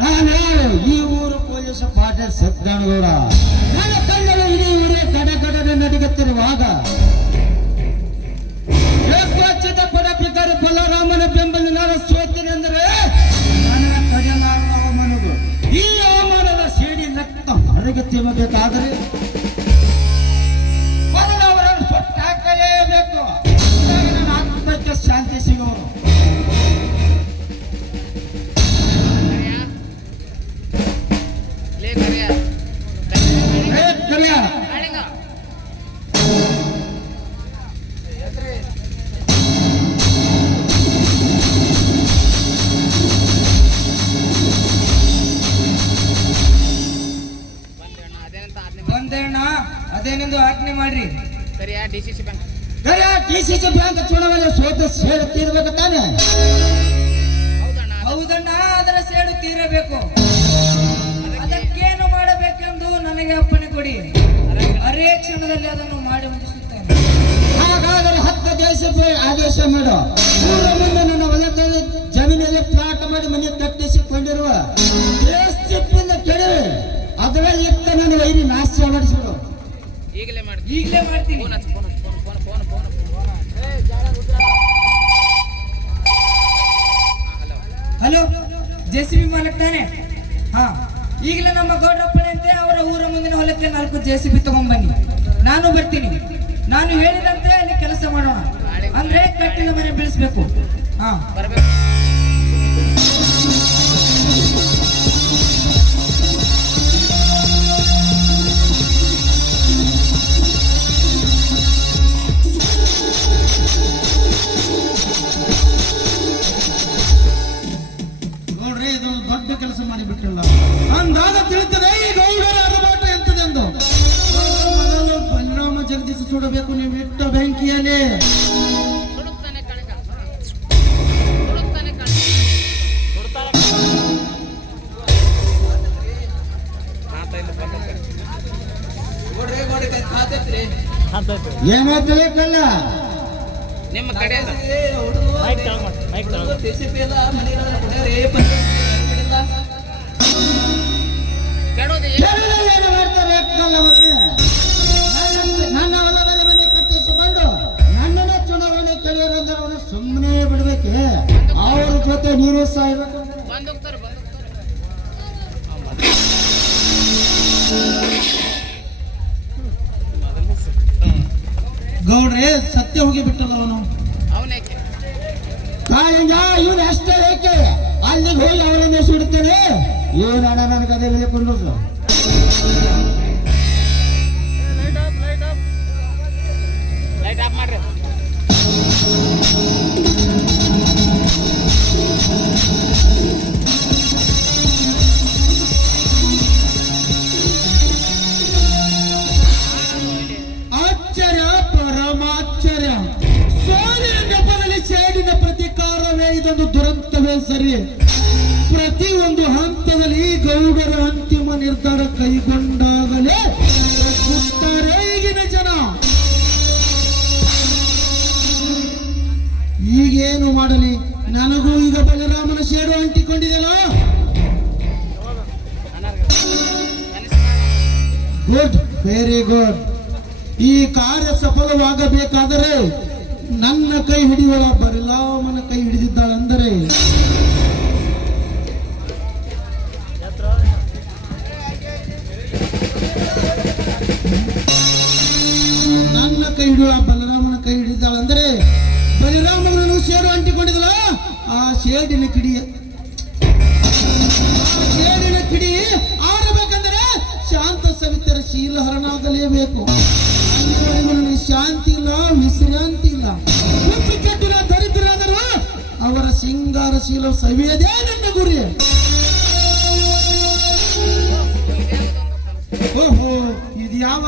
ನಾನು ಈ ಊರು ಪೊಲೀಸ್ ಪಾಠ ಸಿದ್ದನಗೌಡ. ನನ್ನ ಕಣ್ಣರು ಇಡೀ ಊರೇ ಕಡೆ ನಡಿಗುತ್ತಿರುವಾಗ ಏಕವಚನದ ಪಡಪಿಕರು ಬಲರಾಮನ ಬೆಂಬಲ ನಾನು ಸೋತಿನಿ ಅಂದರೆ ನನ್ನ ಕಡೆಲಾರುವ ಅವಮಾನಗಳು. ಈ ಅವಮಾನದ ಸೇಡಿ ರಕ್ತ ಹೊರಗೆ ತಿನ್ನಬೇಕಾದರೆ ಮೊದಲು ಅವರನ್ನು ಸುಟ್ಟು ಹಾಕಲೇಬೇಕು. ನನ್ನ ಆತ್ಮಕ್ಕೆ ಶಾಂತಿ ಸಿಗುವುದು. ಬಂದೇಣ್ಣ ಅದೇನೆಂದು ಆಜ್ಞೆ ಮಾಡ್ರಿ. ಡಿಸಿಸಿ ಬ್ಯಾಂಕ್ ಚುನಾವಣೆ ಸೋತ ಸೇಡು ತೀರ್ಬೇಕು ತಾನೆ? ಹೌದಣ್ಣ, ಅದರ ಸೇಡು ತೀರಬೇಕು. ಅದಕ್ಕೇನು ಮಾಡಬೇಕೆಂದು ನನಗೆ ಅಪ್ಪಣೆ ಕೊಡಿ. ಅರೇ ಕ್ಷಣದಲ್ಲಿ ಅದನ್ನು ಮಾಡಿ ಮುಗಿಸುತ್ತೇನೆ. ಹಾಗಾದರೆ 10 ದೇಶ ಆದೇಶ ಮಾಡು. ಊರ ಮುಂದೆ ನನ್ನ ಹೊಲದಲ್ಲಿ ಜಮೀನಲ್ಲಿ ಪ್ಲಾಟ್ ಮಾಡಿ ಮನೆ ಕಟ್ಟಿಸಿಕೊಂಡಿರುವ ಚಿಪ್ಪಿಂದ ಕೆಡವೆ ಅದರಲ್ಲಿ ಇತ್ತ ನನ್ನ ವೈರಿ ನಾಶ ಮಾಡಿಸಿಬಿಡು. ಈಗಲೇ ಮಾಡ್ತೀನಿ. ಹಲೋ, JCB ಮಾಲಕ್ ತಾನೆ? ಹಾ, ಈಗಲೇ ನಮ್ಮ ಗೌಡ್ರಪ್ಪಣೆ ಅಂತೆ ಅವರ ಊರ ಮುಂದಿನ ಹೊಲಕ್ಕೆ 4 JCB ತಗೊಂಡ್ಬನ್ನಿ. ನಾನು ಬರ್ತೀನಿ. ನಾನು ಹೇಳಿದಂತೆ ಅಲ್ಲಿ ಕೆಲಸ ಮಾಡೋಣ. ಅಂದ್ರೆ ಕಟ್ಟಿನ ಮನೆ ಬೀಳಿಸ್ಬೇಕು. ಹಾ, ಬರಬೇಕು. ನೋಡ್ರಿ, ಇದೊಂದು ದೊಡ್ಡ ಕೆಲಸ ಮಾಡಿಬಿಟ್ಟಿಲ್ಲ ಅಂದಾಗ ತಿಳಿತದೆ ಈ ಗೌಡರ ಅರಬಾಟ ಎಂತದೆಂದು. ಮೊದಲು ಬಲರಾಮ ಜಗದೀಶ ಸುಡಬೇಕು ನೀವು ಇಟ್ಟ ಬೆಂಕಿಯಲ್ಲಿ. ಏನಾಯ್ತು ಬೇಕಲ್ಲ ನಿಮ್ಮ ಕಡೆ ಏನು ಮಾಡ್ತಾರೆ? ನನ್ನ ಹೊಲದಲ್ಲಿ ಮನೆ ಕಟ್ಟಿಸಿಕೊಂಡು ನನ್ನನ್ನೇ ಚುನಾವಣೆ ಕೇಳಿರೋದ್ರೆ ಅವನು ಸುಮ್ಮನೆ ಬಿಡ್ಬೇಕು. ಅವ್ರ ಜೊತೆ ನೀರು ಸಾಯ್ಬೇಕು. ಗೌಡ್ರೆ, ಸತ್ಯ ಹೋಗಿ ಬಿಟ್ಟಲ್ಲ ಅವನು. ಕಾಳಿಂಗ ಇವನು ಅಷ್ಟೇ ಏಕೆ ಅಲ್ಲಿಗೆ ಹೋಗಿ ಅವನನ್ನೇ ಸುಡುತ್ತೇನೆ. ಇವನು ಹಣ ನನಗೆ ಅದೇ ಬೆಲೆ ಕೊಂಡ್ರು. ಲೈಟ್ ಆಫ್ ಮಾಡ್ರಿ. ಆಶ್ಚರ್ಯ, ಪರಮಾಶ್ಚರ್ಯ. ಸೋಲಿನ ನೆಪದಲ್ಲಿ ಸೇಡಿನ ಪ್ರತಿಕಾರವೇ ಇದೊಂದು ದುರಂತವೇ ಸರಿ. ಪ್ರತಿಯೊಂದು ಹಂತದಲ್ಲಿ ಗೌಡರ ಅಂತಿಮ ನಿರ್ಧಾರ ಕೈಗೊಂಡಾಗಲೇ ಗೊತ್ತಾರೆ ಈಗಿನ ಜನ. ಈಗೇನು ಮಾಡಲಿ? ನನಗೂ ಈಗ ಬಲರಾಮನ ಸೇಡು ಅಂಟಿಕೊಂಡಿದೆಯಲ್ಲ. Good, very good. ಈ ಕಾರ್ಯ ಸಫಲವಾಗಬೇಕಾದರೆ ನನ್ನ ಕೈ ಹಿಡಿಯುವ ಬಲರಾಮನ ಕೈ ಹಿಡಿದಿದ್ದಾಳೆಂದರೆ ನನ್ನ ಕೈ ಹಿಡಿಯುವ ಬಲರಾಮನ ಕೈ ಹಿಡಿದಾಳೆಂದರೆ ಬಲರಾಮನನ್ನು ಸೇಡು ಅಂಟಿಕೊಂಡಿದ್ದಲ್ಲ. ಆ ಸೇಡಿನ ಕಿಡಿ ಆಡಬೇಕಂದರೆ ಶಾಂತ ಸವಿತರ ಶೀಲಹರಣಾಗಲೇಬೇಕು. ಅಲ್ಲಿವರೆಗೂ ನನಗೆ ಶಾಂತಿ ಇಲ್ಲ, ವಿಶ್ರಾಂತಿ ಇಲ್ಲ. ಕೆಟ್ಟಿನ ದರಿದ್ರರಾದರೂ ಅವರ ಸಿಂಗಾರಶೀಲ ಸವಿಯದೇ ನನ್ನ ಗುರಿ. ಓಹೋ, ಇದು ಯಾವ